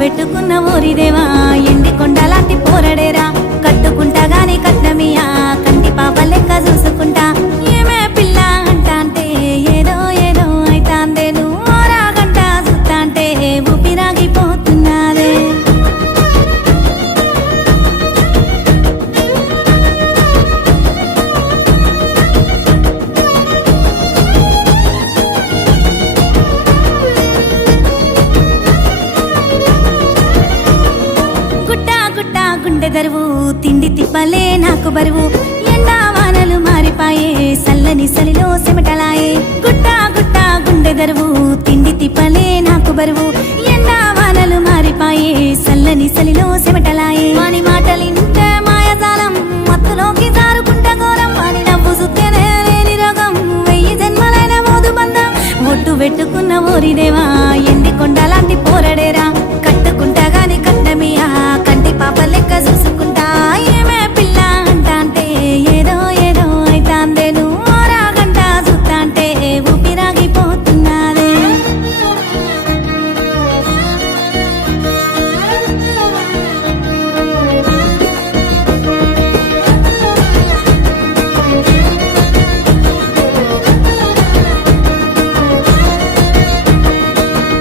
పెట్టుకున్న ఓరిదేవా ఎండి కొండలాంటి పోరడేరా కట్టుకుంటా గాని కట్నమియా కంటి పాప లెక్క చూసుకుంటా ఏమే పిల్ల అంట అంటే ఏదో ఏదో అయితాందే నువ్వు రాగంట సుత్తా అంటే ఊపిరాగిపోతున్నాదే గుండె దరువు తిండి తిప్పలే నాకు బరువు ఎండా వానలు మారిపాయే సల్లని సలిలో సెమటలాయే గుట్టా గుట్టా గుండె దరువు తిండి తిప్పలే నాకు బరువు ఎండా వానలు మారిపాయే సల్లని సలిలో సెమటలాయే వాని మాటలింటే మాయజాలం మత్తులోకి జారుకుంట ఘోరం వాని నవ్వు సుత్తేనే లేని రోగం 1000 జన్మలైన మోదు బంధం ఒట్టు పెట్టుకున్న ఓరిదేవా ఎండి కొండలాంటి పోరడేరా కట్టుకుంటా గాని కట్నమియా కంటి పాప లెక్క చూసుకుంటా ఏమే పిల్ల అంట అంటే ఏదో ఏదో అయితాందే నువ్వు రాగంట సుత్తా అంటే ఊపిరాగిపోతున్నాదే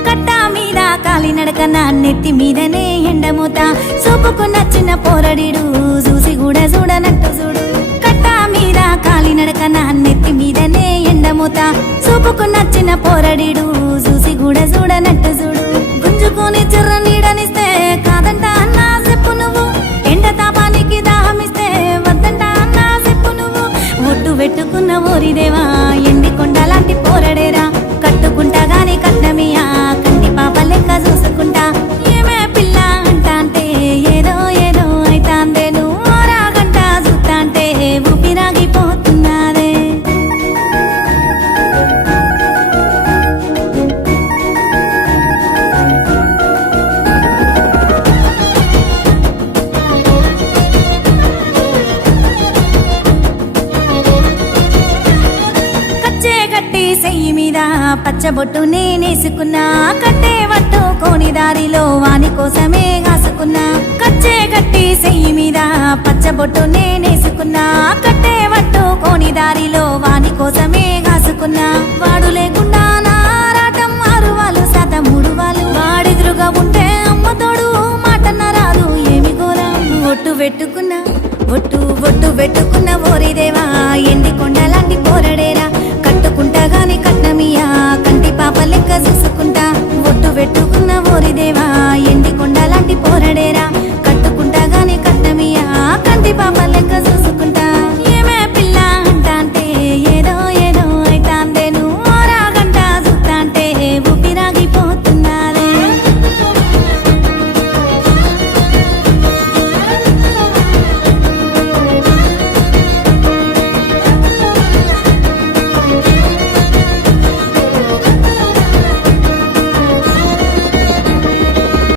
కట్టా మీద కాలి నడకన నెత్తి మీదనే ఎండమూత చూపుకు నచ్చిన పోరడిడు చూసి కూడా చూడనట్టు చూడు కట్టా మీద కాలి నడకన నెత్తి మీదనే ఎండమూత చూపుకు నచ్చిన పోరడిడు చూసి కూడా చూడనట్టు చూడు గుంజుకొని చిర్ర నీడనిస్తే కాదంట అన్నా చెప్పు నువ్వు ఎండ తాపానికి దాహమిస్తే వద్దంట అన్నా చెప్పు నువ్వు ఒట్టు పెట్టుకున్న ఓరిదేవా ఎండి కొండలాంటి పోరడేరా కట్టుకుంటా గాని కట్నమియా కంటి పాప లెక్క చూసుకుంటా ఏమే పిల్ల అంట అంటే ఏదో ఏదో అయితాందే నువ్వు రాగంట సుత్తా అంటే ఊపిరాగిపోతున్నాదే కచ్చే కట్టి సెయ్యి మీద పచ్చబొట్టు నేనేసుకున్నా కట్టే పట్టుకోని దారిలో వాని కోసమే కాసుకున్నా కచ్చే కట్టి సెయ్యి మీద పచ్చబొట్టు నేనేసుకున్నా కట్టే పట్టుకోని దారిలో వాని కోసమే కాసుకున్నా